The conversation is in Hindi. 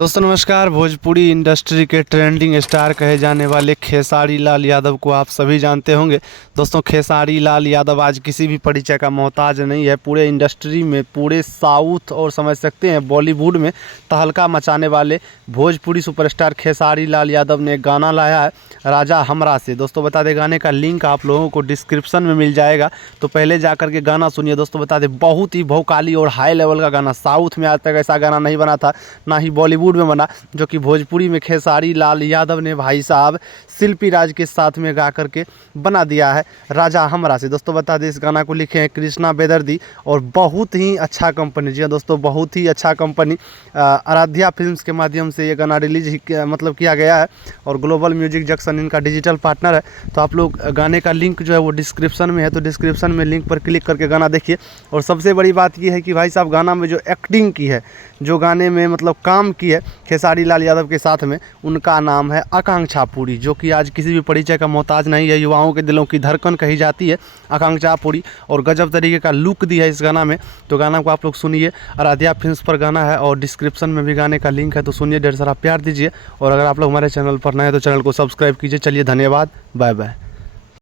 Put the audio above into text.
दोस्तों नमस्कार। भोजपुरी इंडस्ट्री के ट्रेंडिंग स्टार कहे जाने वाले खेसारी लाल यादव को आप सभी जानते होंगे। दोस्तों खेसारी लाल यादव आज किसी भी परिचय का मोहताज नहीं है। पूरे इंडस्ट्री में, पूरे साउथ और समझ सकते हैं बॉलीवुड में तहलका मचाने वाले भोजपुरी सुपरस्टार खेसारी लाल यादव ने गाना लाया है राजा हमरा से। दोस्तों बता दें, गाने का लिंक आप लोगों को डिस्क्रिप्शन में मिल जाएगा, तो पहले जा कर के गाना सुनिए। दोस्तों बता दें, बहुत ही भौकाली और हाई लेवल का गाना, साउथ में आज तक ऐसा गाना नहीं बना था, ना ही बॉलीवुड में बना, जो कि भोजपुरी में खेसारी लाल यादव ने भाई साहब शिल्पी राज के साथ में गा करके बना दिया है राजा हमरा से। दोस्तों बता दें, इस गाना को लिखे हैं कृष्णा बेदर्दी और बहुत ही अच्छा कंपनी, जी हाँ दोस्तों बहुत ही अच्छा कंपनी आराध्या फिल्म्स के माध्यम से ये गाना रिलीज मतलब किया गया है और ग्लोबल म्यूजिक जंक्शन इनका डिजिटल पार्टनर है। तो आप लोग गाने का लिंक जो है वो डिस्क्रिप्शन में है, तो डिस्क्रिप्शन में लिंक पर क्लिक करके गाना देखिए। और सबसे बड़ी बात ये है कि भाई साहब गाना में जो एक्टिंग की है, जो गाने में मतलब काम की है खेसारी लाल यादव के साथ में, उनका नाम है आकांक्षा पुरी, जो कि आज किसी भी परिचय का मोहताज नहीं है। युवाओं के दिलों की धड़कन कही जाती है आकांक्षा पुरी, और गजब तरीके का लुक दी है इस गाना में। तो गाना को आप लोग सुनिए, आराध्या फिल्म्स पर गाना है और डिस्क्रिप्शन में भी गाने का लिंक है, तो सुनिए, ढेर सारा प्यार दीजिए। और अगर आप लोग हमारे चैनल पर नए हैं तो चैनल को सब्सक्राइब कीजिए। चलिए धन्यवाद, बाय बाय।